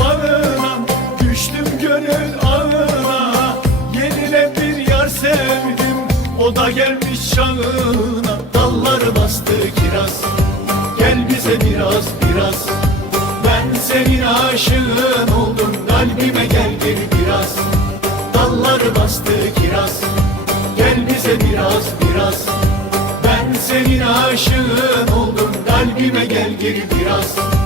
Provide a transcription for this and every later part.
Bağına Düştüm gönül ağına. Yenile bir yar sevdim O da gelmiş şanına. Dalları bastı kiraz Gel bize biraz biraz. Ben senin aşığın oldum Kalbime gel gir biraz. Dalları bastı kiraz Gel bize biraz biraz. Ben senin aşığın oldum Kalbime gel gir biraz.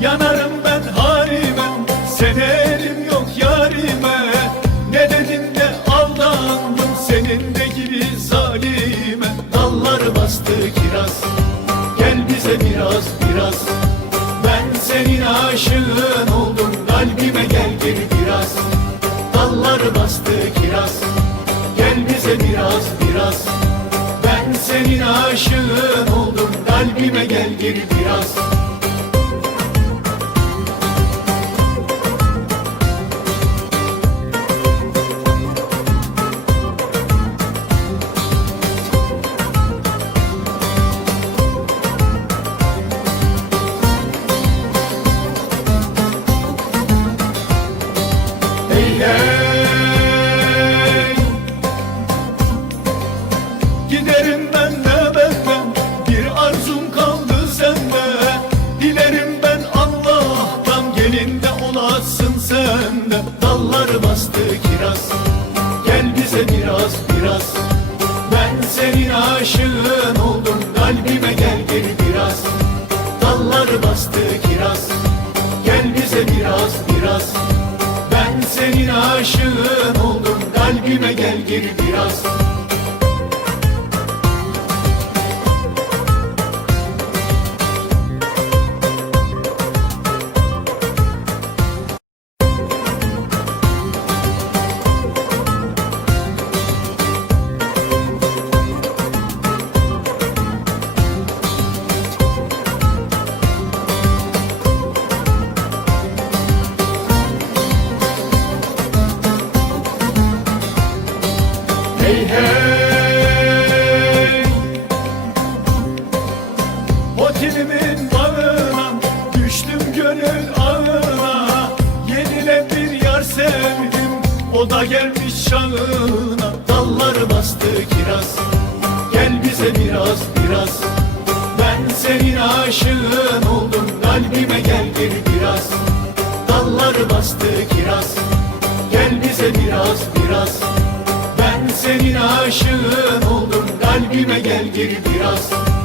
Yanarım ben halime Senerim yok yarime. Ne dedin de aldandım Senin de gibi zalime. Dalları bastı kiraz Gel bize biraz biraz. Ben senin aşığın oldum Kalbime gel gel biraz. Dalları bastı kiraz Gel bize biraz biraz. Ben senin aşığın oldum Kalbime gel gel biraz senin aşığın oldum. Kalbime gel gel biraz. Dalları bastı kiraz. Gel bize biraz biraz. Ben senin aşığın oldum. Kalbime gel gel biraz Hey hey. Otelimin bağına Düştüm gönül ağına. Yenile bir yar sevdim O da gelmiş şanına. Dalları bastı kiraz Gel bize biraz biraz. Ben senin aşığın oldum Kalbime gel gel biraz. Dalları bastı kiraz Gel bize biraz biraz senin aşığın oldum. Kalbime gel gel biraz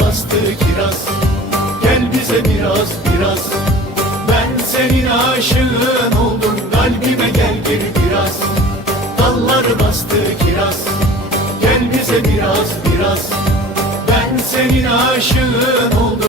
bastı kiraz. Gel bize biraz biraz. Ben senin aşığın oldum Kalbime gel gir biraz. Dalları bastı kiraz. Gel bize biraz biraz. Ben senin aşığın